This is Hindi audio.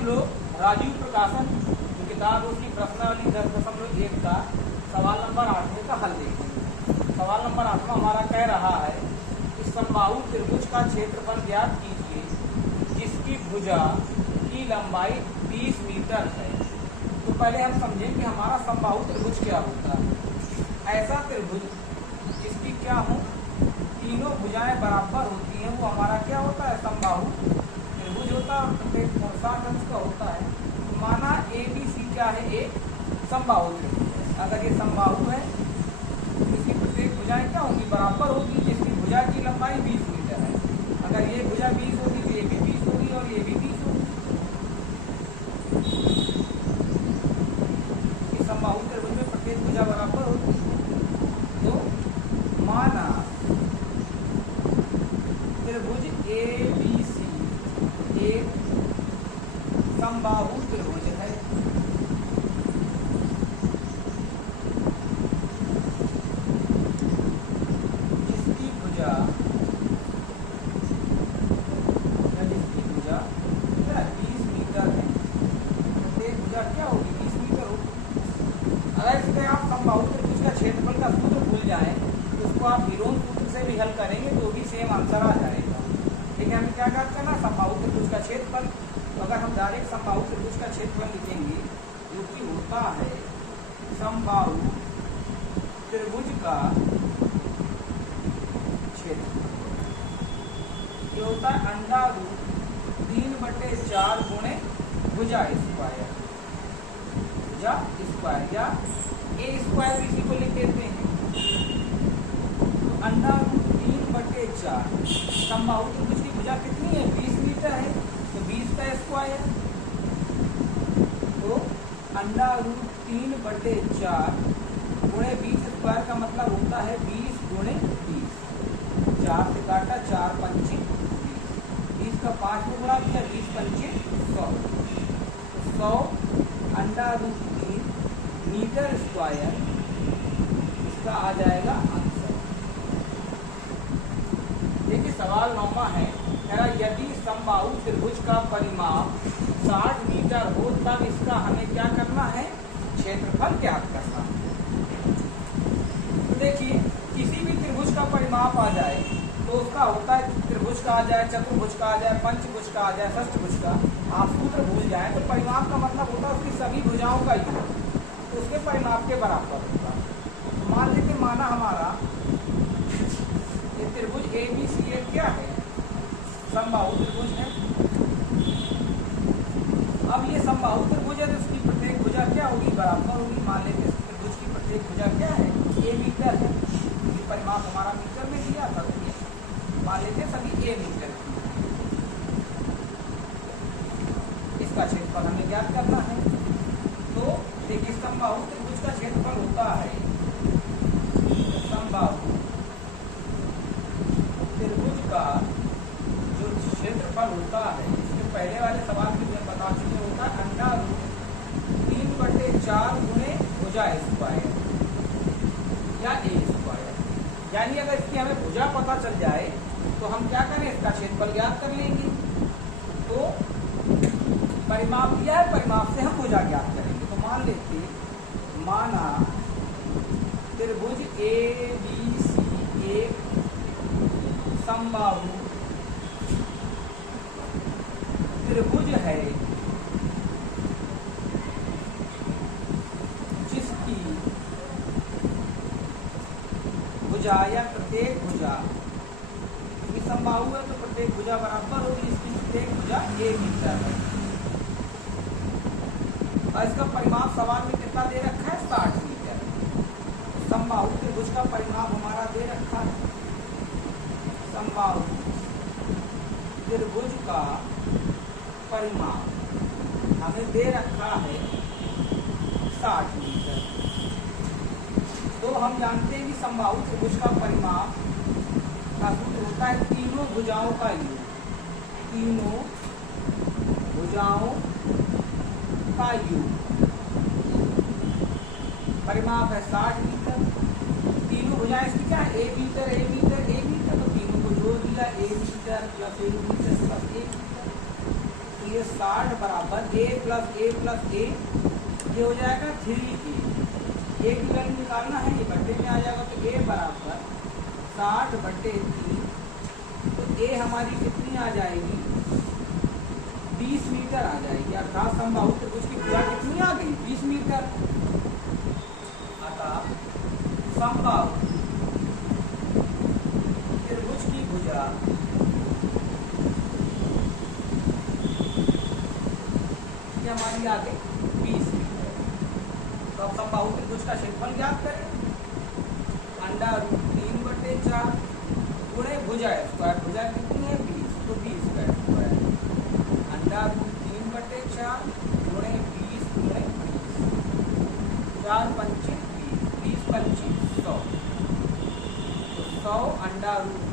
हम लोग राजीव प्रकाशन जो किताब उसकी प्रश्नावली 10.1 का सवाल नंबर 8 का हल देखेंगे। सवाल नंबर 8 में हमारा कह रहा है कि समबाहु त्रिभुज का क्षेत्रफल ज्ञात कीजिए जिसकी भुजा की लंबाई 20 मीटर है। तो पहले हम समझें कि हमारा समबाहु त्रिभुज क्या होता है। ऐसा त्रिभुज जिसकी क्या हो तीनों भुजाएं बराबर होती हैं वो हमारा क्या होता है, समबाहु त्रिभुज होता है और प्रत्येक कोण 60 अंश का होता है। तो माना ABC क्या है, एक समबाहु त्रिभुज है। अगर ये समबाहु है इसकी प्रत्येक भुजाएं क्या होंगी, बराबर होगी, जिसकी भुजा की लंबाई 20 मीटर है। अगर ये भुजा 20 होगी तो ये भी 20 होगी और ये भी 20 होगी। इस समबाहु त्रिभुज में प्रत्येक भुजा बराबर होती है। तो माना त्रिभुज ABC एक समबाहु त्रिभुज है। जिसकी भुजा 20 मीटर है। प्रत्येक भुजा क्या होगी, 20 मीटर होगी। अगर इसके आप समबाहु त्रिभुज का क्षेत्रफल का सूत्र भूल जाएं तो उसको आप विलोम सूत्र से भी हल करेंगे तो भी सेम आंसर आ जाएगा। लेकिन हमें क्या ज्ञात करना, समबाहु त्रिभुज का क्षेत्रफल। तो अगर हम डायरेक्ट समबाहु त्रिभुज का क्षेत्रफल लिखेंगे जो कि होता है समबाहु त्रिभुज का क्षेत्रफल, ये होता है √3/4 गुणे भुजा स्क्वायर, भुजा स्क्वायर या ए स्क्वायर इसी को लिख देते हैं। √3/4 समबाहु त्रिभुज की भुजा कितनी है, 20 मीटर है, तो 20 का स्क्वायर। तो √3/4 गुणे 20 स्क्वायर का मतलब होता है 20 गुणे 20। 4 से काटा, 4 पंचे 20 का 5 में गुणा किया, 20 पंचे 100। 100 √3 मीटर स्क्वायर इसका आ जाएगा आंसर। देखिए सवाल 9वां है, यदि समबाहु त्रिभुज का परिमाप 60 मीटर हो तब इसका हमें क्या करना है, क्षेत्रफल ज्ञात करना है। तो देखिए किसी भी त्रिभुज का परिमाप आ जाए तो उसका होता है, त्रिभुज का आ जाए, चतुर्भुज का आ जाए, पंचभुज का आ जाए, षष्ठभुज का, आप सूत्र भूल जाए तो परिमाप का मतलब होता है उसकी सभी भुजाओं का योग, तो उसके परिमाप के बराबर होगा। तो मान लीजिए माना हमारा ये त्रिभुज ABC एक क्या है, समबाहु त्रिभुज है। अब ये समबाहु त्रिभुज है तो उसकी प्रत्येक भुजा क्या होगी, बराबर होगी। मान लेते हैं त्रिभुज की प्रत्येक भुजा क्या है, A मीटर है। ये परिमाप हमारा मीटर में दिया था, तो ये मान लेते हैं सभी A मीटर की। इसका क्षेत्रफल हमें ज्ञात करना है। तो देखिए समबाहु त्रिभुज का क्षेत्रफल होता है, समबाहु त्रिभुज का जो क्षेत्रफल होता है, इसके पहले वाले सवाल में मैं बता चुके होता है √3/4 गुणे भुजा स्क्वायर या A स्क्वायर। यानी अगर इसकी हमें भुजा पता चल जाए तो हम क्या करें, इसका क्षेत्रफल ज्ञात कर लेंगे। तो परिमाप दिया है, परिमाप से हम भुजा ज्ञात करेंगे। तो मान लेते, माना त्रिभुज ABC एक समबाहु त्रिभुज है जिसकी भुजा या प्रत्येक भुजा, क्योंकि समबाहु है तो प्रत्येक भुजा बराबर होगी, इसकी प्रत्येक भुजा 1 मीटर है। और इसका परिमाप सवाल में कितना दे रखा है, 60 मीटर। समबाहु त्रिभुज का परिमाप हमारा दे रखा है, समबाहु त्रिभुज का परिमाप हमें दे रखा है 60 मीटर। तो हम जानते हैं कि समबाहु त्रिभुज का परिमाप का सूत्र होता है तीनों भुजाओं का योग, तीनों भुजाओं का योग। परिमाप है 60 मीटर। तीनों भुजाएं इसकी क्या है, A metre, A metre, A metre, तो तीनों को जोड़ दिया, A metre plus A metre plus A metre. ये 60 बराबर a प्लस ए ये हो जाएगा 3a। ए की वैल्यू निकालना है, ये बट्टे में आ जाएगा, तो a बराबर 60/3। तो a हमारी कितनी आ जाएगी, 20 मीटर आ जाएगी। अर्थात समबाहु त्रिभुज की भुजा कितनी आ गई, 20 मीटर। अतः समबाहु त्रिभुज की भुजा ये हमारी आ गई 20 मीटर। तो अब समबाहु त्रिभुज का क्षेत्रफल ज्ञात करें। √3/4 गुणे भुजा स्क्वायर, भुजा कितनी है 20, तो 20 स्क्वायर √3/4 गुणे 20 गुणे 4 × 5 = 20, 20 × 25 = 100। तो 100 √3